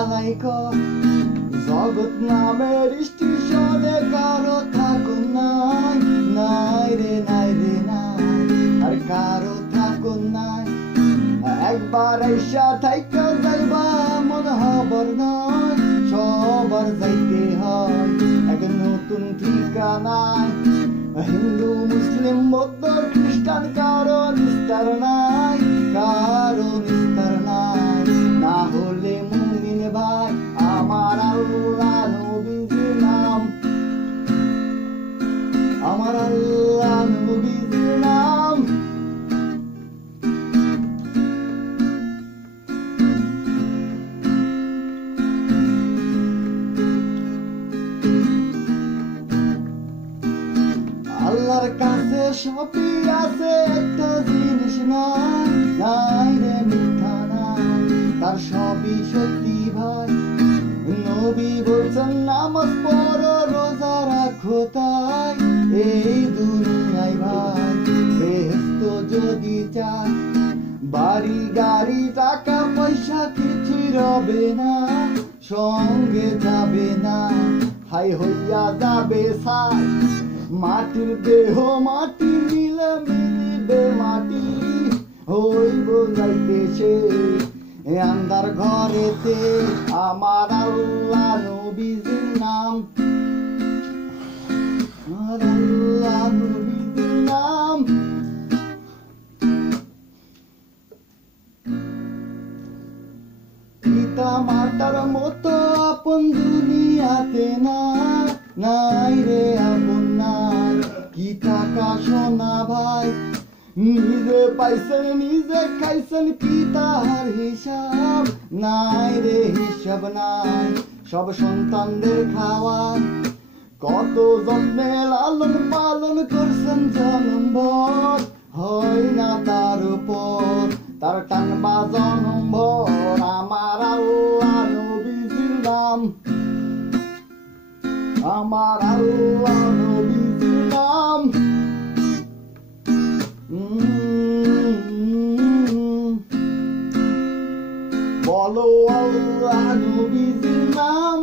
ঢালাই কর জগৎ নামের স্টেশনে কারো থাকুন নাই নাই রে নাই রে নাই আর কারো থাকুন নাই একবার এসা থাইকা যাইবা মন হবার নয় সবার যাইতে হয় এক নতুন ঠিকানায় হিন্দু মুসলিম বৌদ্ধ খ্রিস্টান কারো নিস্তার নাই কারো নিস্তার নাই না হলে মুমিন ভাই আমার আল্লাহ নবীজির নাম আমার আল্লাহ নবীজির নাম আল্লাহর কাছে সবই আছে একটা জিনিস নাই নাই রে মিথ্যা নাই তার সবই সত্যি ভাই নবী বলছেন নামাজ পড়ো রোজা রাখো তাই এই দুনিয়ায় ভাই বেহেশত যদি চাই বাড়ি গাড়ি টাকা পয়সা কিছুই রবে না সঙ্গে যাবে না হাই হইয়া যাবে সাই মাটির দেহ মাটি মিলে মিলিবে মাটি হইব যাইতেছে আন্ধার ঘরেতে আমার আল্লাহ নবীজির নাম আমার আল্লাহ নবীজির নাম পিতা মাতার মতো আপন দুনিয়াতে নাই রে আপন নাই কি টাকা সোনা ভাই নিজে পাইছেন নিজে খাইছেন কি তাহার হিসাব নাই রে হিসাব নাই সব সন্তানদের খাওয়া কত যত্নে লালন পালন করছেন জন্মভর হয় না তার উপর তার টানবা জন্মভর আমার আল্লাহ নবীজির নাম আমার আল্লাহ নবীজির নাম বলো আল্লাহ নবীজির নাম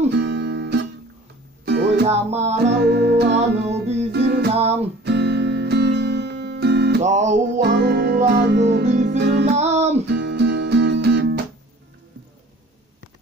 ওই আমার আল্লাহ নবীজির নাম